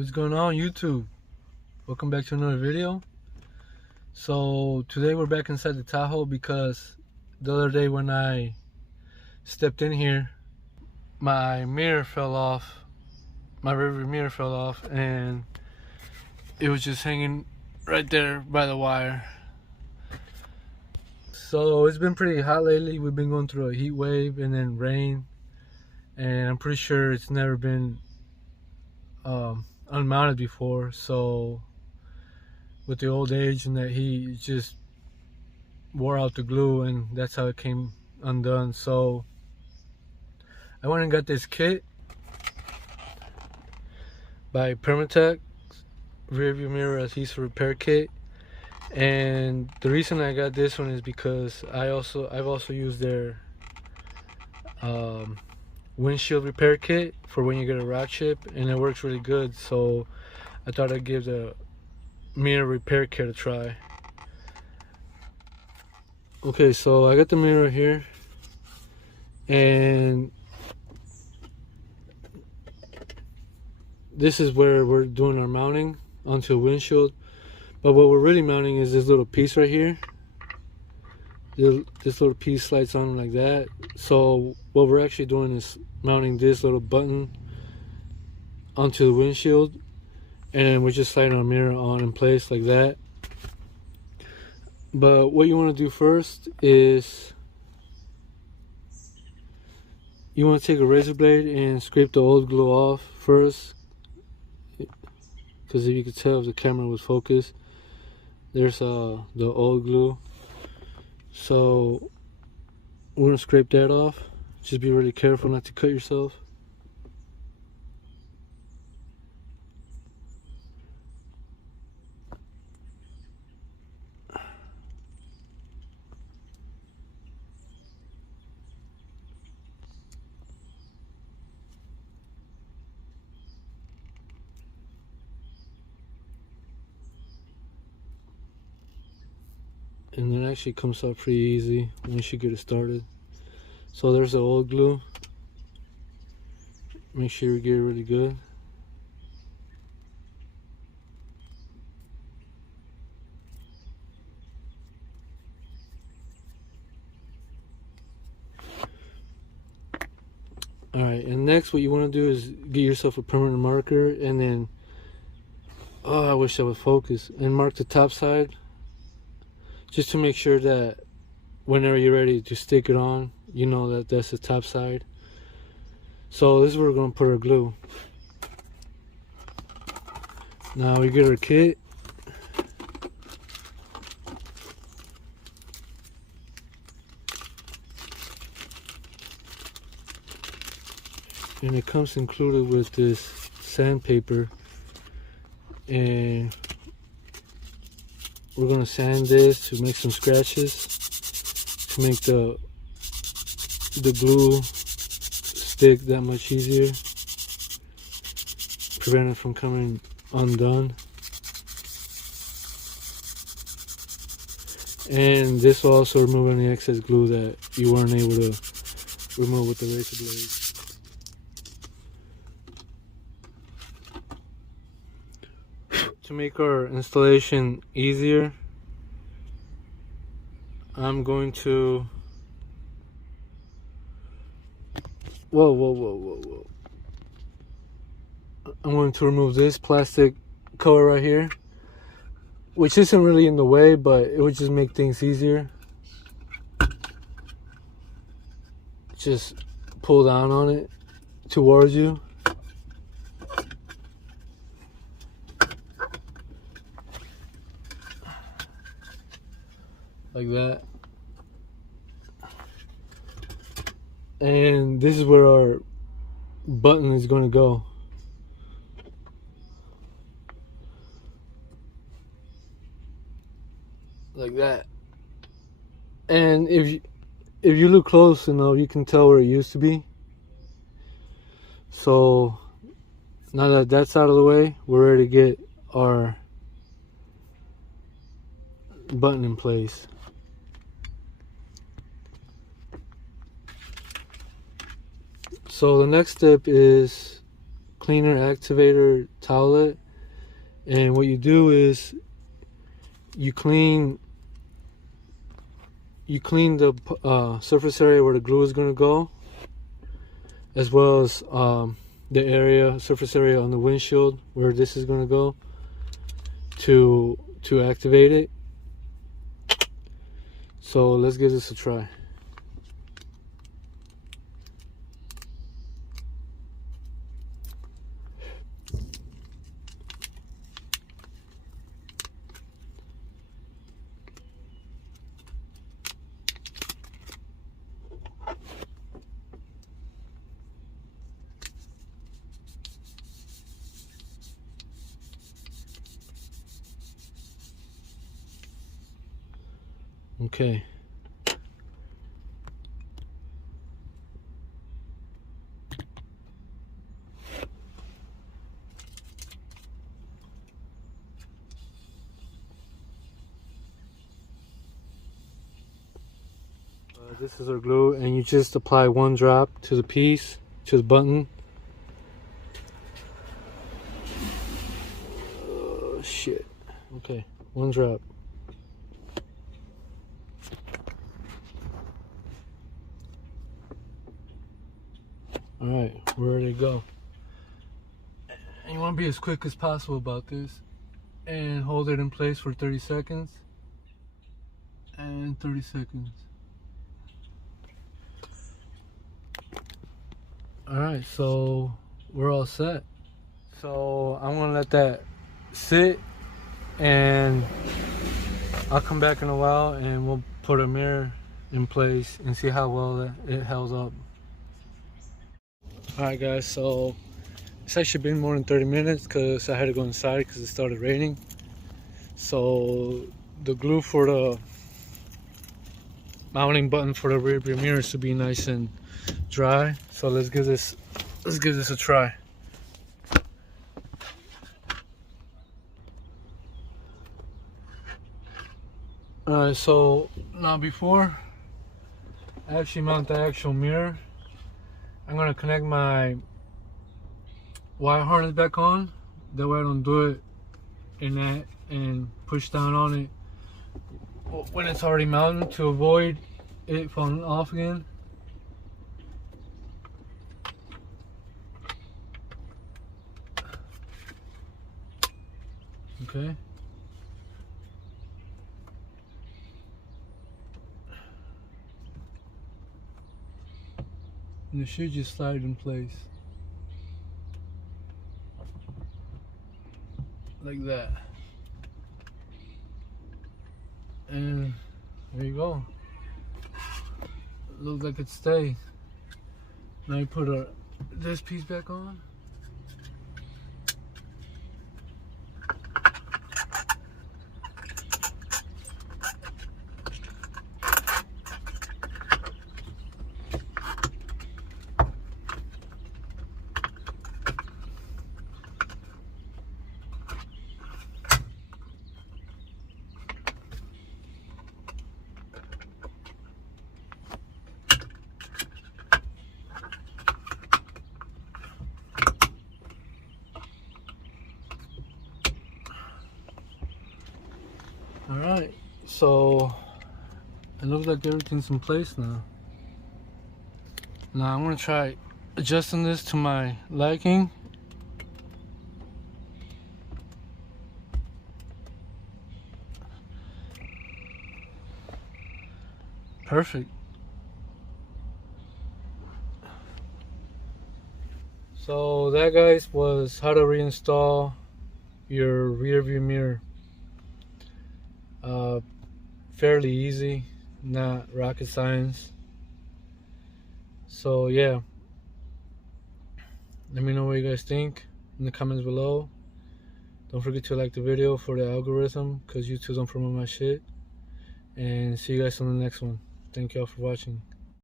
What's going on, YouTube? Welcome back to another video. So today we're back inside the Tahoe because the other day when I stepped in here, my mirror fell off. My rearview mirror fell off and it was just hanging right there by the wire. So it's been pretty hot lately. We've been going through a heat wave and then rain, and I'm pretty sure it's never been unmounted before. So with the old age and that heat, it just wore out the glue, and that's how it came undone. So I went and got this kit by Permatech, Rearview Mirror Adhesive Repair Kit. And the reason I got this one is because I've also used their windshield repair kit for when you get a rock chip, and it works really good. So I thought I'd give the mirror repair kit a try. Okay, so I got the mirror here, and this is where we're doing our mounting onto a windshield. But what we're really mounting is this little piece right here. This little piece slides on like that. So what we're actually doing is mounting this little button onto the windshield, and we're just sliding our mirror on in place like that. But what you want to do first is you want to take a razor blade and scrape the old glue off first, because if you could tell if the camera was focused, there's the old glue. So we're gonna scrape that off. Just be really careful not to cut yourself. And it actually comes out pretty easy once you get it started. So there's the old glue. Make sure you get it really good. Alright, and next what you want to do is get yourself a permanent marker, and then, oh, I wish I would focus, and mark the top side, just to make sure that whenever you're ready to stick it on, you know that that's the top side. So this is where we're going to put our glue. Now we get our kit. And it comes included with this sandpaper, and we're going to sand this to make some scratches to make the glue stick that much easier, prevent it from coming undone. And this will also remove any excess glue that you weren't able to remove with the razor blade. To make our installation easier, I'm going to whoa. I'm going to remove this plastic cover right here, which isn't really in the way, but it would just make things easier. Just pull down on it towards you. Like that. And this is where our button is going to go. Like that. And if you look close enough, you can tell where it used to be. So now that that's out of the way, we're ready to get our button in place. So the next step is cleaner activator towelette, and what you do is you clean the surface area where the glue is going to go, as well as the surface area on the windshield where this is going to go to activate it. So let's give this a try. Okay. This is our glue, and you just apply one drop to the piece, to the button. Oh shit. Okay, one drop. Alright, we're ready to go. And you want to be as quick as possible about this, and hold it in place for 30 seconds. And 30 seconds. Alright, so we're all set. So I'm gonna let that sit, and I'll come back in a while and we'll put a mirror in place and see how well it held up. Alright guys, so it's actually been more than 30 minutes because I had to go inside because it started raining. So the glue for the mounting button for the rear view mirror should be nice and dry. So let's give this a try. Alright, so now before I actually mount the actual mirror, I'm gonna connect my wire harness back on. That way I don't do it in that and push down on it when it's already mounted, to avoid it falling off again. Okay. And it should just slide in place. Like that. And there you go. Looks like it stays. Now you put this piece back on. Alright, so it looks like everything's in place now. Now I'm going to try adjusting this to my liking. Perfect. So that, guys, was how to reinstall your rear view mirror. Fairly easy, not rocket science. So yeah, let me know what you guys think in the comments below. Don't forget to like the video for the algorithm, because YouTube don't promote my shit. And see you guys on the next one. Thank y'all for watching.